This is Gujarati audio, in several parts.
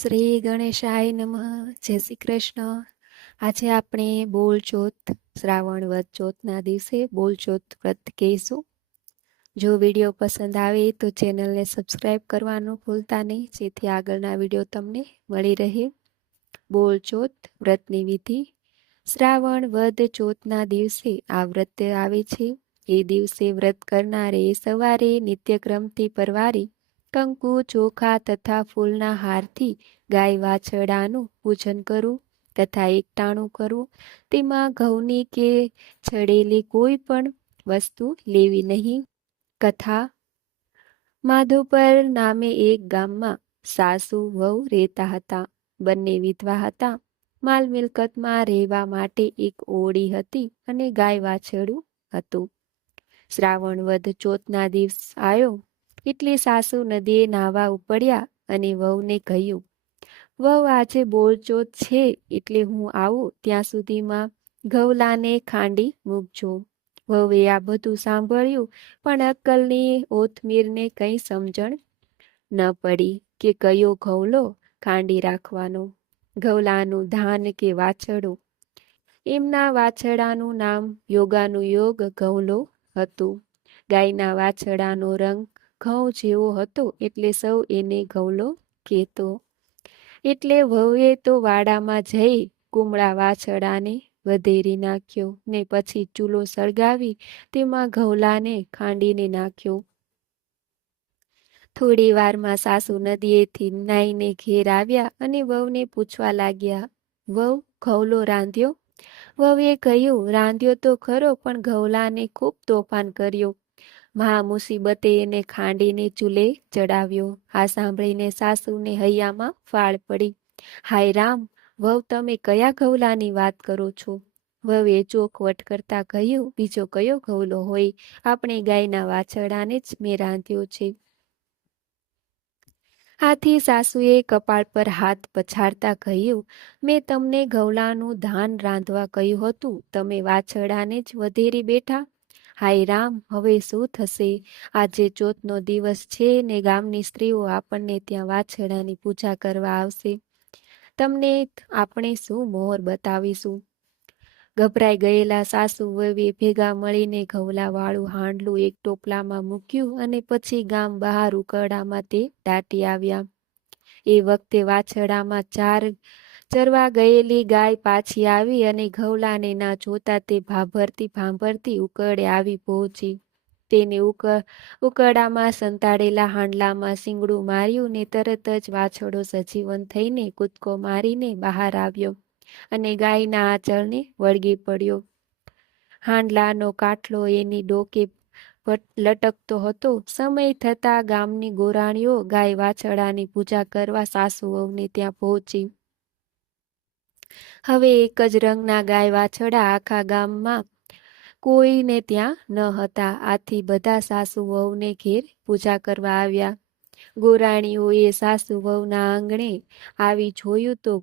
શ્રી ગણેશાય નમઃ. જય શ્રી કૃષ્ણ. આજે આપણે બોલચોથ શ્રાવણ વદ ચોથના દિવસે બોલચોથ વ્રત કહીશું. જો વિડીયો પસંદ આવે તો ચેનલને સબસ્ક્રાઈબ કરવાનું ભૂલતા નહીં, જેથી આગળના વિડીયો તમને મળી રહે. બોલચોથ વ્રતની વિધિ. શ્રાવણ વદ ચોથના દિવસે આ વ્રત આવે છે. એ દિવસે વ્રત કરનારે સવારે નિત્યક્રમથી પરવારી કંકુ, ચોખા તથા ફૂલના હારથી ગાય વાછરડાનું પૂજન કરવું તથા એકટાણું કરવું. તેમાં ઘઉંની કે છડેલી કોઈ પણ વસ્તુ લેવી નહીં. કથા. માધોપર નામે એક ગામમાં સાસુ વહુ રહેતા હતા. બંને વિધવા હતા. માલ મિલકતમાં રહેવા માટે એક ઓરડી હતી અને ગાય વાછરડું હતું. શ્રાવણ વદ ચોથના દિવસ આવ્યો એટલે સાસુ નદીએ નાહવા ઉપડ્યા અને વહુને કહ્યું, વહુ, આજે બોલચોથ છે એટલે હું આવું ત્યાં સુધીમાં ઘઉલાને ખાંડી મૂકજો. વહુએ આ બધું સાંભળ્યું, પણ અક્કલની ઓથમીરને કંઈ સમજણ ન પડી કે કયો ઘઉલો ખાંડી રાખવાનો, ઘઉલાનું ધાન કે વાછરડું. એમના વાછરડાનું નામ યોગાનું યોગ ઘઉલો હતું. ગાયના વાછરડાનો રંગ ઘઉં જેવો હતો એટલે સૌ એને ઘઉલો કહેતો. એટલે વહુએ તો વાડામાં જઈ કુમળા વાછરડાને વધેરી નાખ્યો ને પછી ચૂલો સળગાવી તેમાં ઘઉલાને ખાંડીને નાખ્યો. થોડી વારમાં સાસુ નદીએથી નાઈને ઘેર આવ્યા અને વહુને પૂછવા લાગ્યા, વહુ, ઘઉલો રાંધ્યો? વહુએ કહ્યું, રાંધ્યો તો ખરો, પણ ઘઉલાને ખૂબ તોફાન કર્યો. મહા મુસીબતે એને ખાંડીને ચૂલે ચડાવ્યો. આ સાંભળીને સાસુને હૈયામાં ફાળ પડી. હાય રામ, વહુ, તમે કયા ઘઉલાની વાત કરો છો? વહુએ ચોખવટ કરતા કહ્યું, બીજો કયો ઘઉલો હોય? આપણે ગાયના વાછરડાને જ મેં રાંધ્યો છે. આથી સાસુએ કપાળ પર હાથ પછાડતા કહ્યું, મેં તમને ઘઉલાનું ધાન રાંધવા કહ્યું હતું, તમે વાછરડાને જ વધેરી બેઠા. હાય રામ, હવે શું થશે? આજે ચોથનો દિવસ છે ને ગામની સ્ત્રીઓ આપણને ત્યાં વાછરડાની પૂજા કરવા આવશે. તમને આપણે શું મોહર બતાવીશું? ગભરાઈ ગયેલા સાસુ વહુએ ભેગા મળીને ઘઉલાવાળું હાંડલું એક ટોપલામાં મૂક્યું અને પછી ગામ બહાર ઉકરડામાં તે દાટી આવ્યા. એ વખતે વાછરડામાં ચરવા ગયેલી ગાય પાછી આવી અને ઘઉલાને ના જોતા તે ભાંભરતી ઉકરડે આવી પહોંચી. તેને ઉકરડામાં સંતાડેલા હાંડલામાં શીંગડું માર્યું ને તરત જ વાછરડો સજીવન થઈને કૂદકો મારીને બહાર આવ્યો અને ગાયના આંચળને વળગી પડ્યો. હાંડલાનો કાટલો એની ડોકે લટકતો હતો. સમય થતાં ગામની ગોરાણીઓ ગાય વાછરડાની પૂજા કરવા સાસુ વહુને ત્યાં પહોંચી. હવે એક જ રંગના ગાય વાછરડા આખા ગામમાં કોઈને ત્યાં ન હતા. આથી બધા સાસુ વહુને ઘેર પૂજા કરવા આવ્યા. ગોરાણીઓએ સાસુ વહુના આંગણે આવી જોયું તો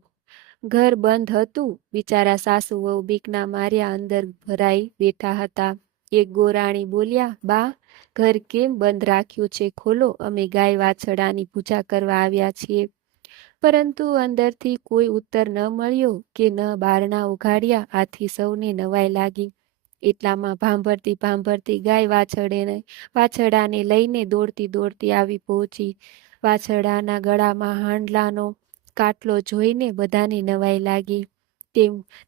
ઘર બંધ હતું. બિચારા સાસુ વહુ બીકના માર્યા અંદર ભરાઈ બેઠા હતા. એક ગોરાણી બોલ્યા, બા, ઘર કેમ બંધ રાખ્યું છે? ખોલો, અમે ગાય વાછરડાની પૂજા કરવા આવ્યા છીએ. પરંતુ અંદરથી કોઈ ઉત્તર ન મળ્યો કે ન બારણા ઉઘાડ્યા. આથી સૌને નવાઈ લાગી. એટલામાં ભાંભરતી ગાય વાછરડાને લઈને દોડતી આવી પહોંચી. વાછરડાના ગળામાં હાંડલાનો કાટલો જોઈને બધાને નવાઈ લાગી.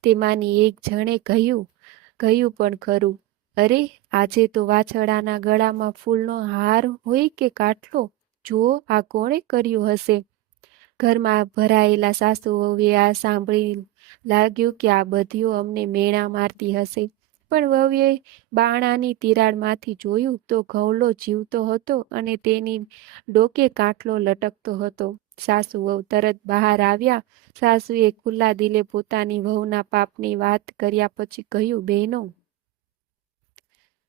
તેમાંની એક જણે કહ્યું પણ ખરું, અરે, આજે તો વાછરડાના ગળામાં ફૂલનો હાર હોય કે કાટલો? જુઓ, આ કોણે કર્યું હશે? ઘરમાં ભરાયેલા સાસુ વહુએ આ સાંભળી લાગ્યું કે આ બધીઓ અમને મેણા મારતી હશે. પણ વહુએ બાણાની તિરાડમાંથી જોયું તો ઘઉલો જીવતો હતો અને તેની ડોકે કાટલો લટકતો હતો. સાસુ વહુ તરત બહાર આવ્યા. સાસુએ ખુલ્લા દિલે પોતાની વહુના પાપની વાત કર્યા પછી કહ્યું, બહેનો,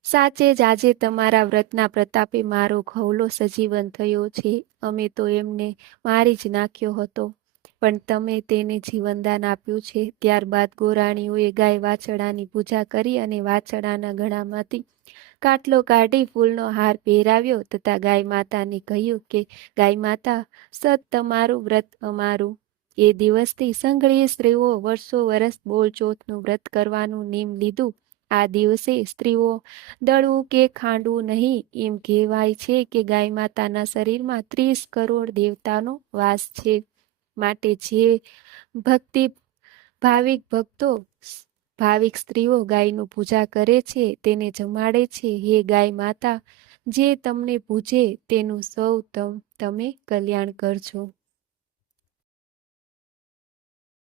સાચે જ આજે તમારા વ્રતના પ્રતાપે મારો ઘઉલો સજીવન થયો છે. અમે તો એમને મારી જ નાખ્યો હતો, પણ તમે તેને જીવનદાન આપ્યું છે. ત્યારબાદ ગોરાણીઓએ ગાય વાછરડાની પૂજા કરી અને વાછરડાના ગળામાંથી કાટલો કાઢી ફૂલનો હાર પહેરાવ્યો તથા ગાય માતાને કહ્યું કે ગાય માતા, સત તમારું વ્રત અમારું. એ દિવસથી સંઘળી સ્ત્રીઓ વર્ષો વર્ષ બોલચોથનું વ્રત કરવાનું નિયમ લીધું. આ દિવસે સ્ત્રીઓ દળવું કે ખાંડવું નહીં. એમ કહેવાય છે કે ગાય માતાના શરીરમાં 30 કરોડ દેવતાનો વાસ છે. માટે જે ભાવિક સ્ત્રીઓ ગાયનું પૂજા કરે છે તેને જમાડે છે. હે ગાય માતા, જે તમને પૂજે તેનું સૌ તમે કલ્યાણ કરજો.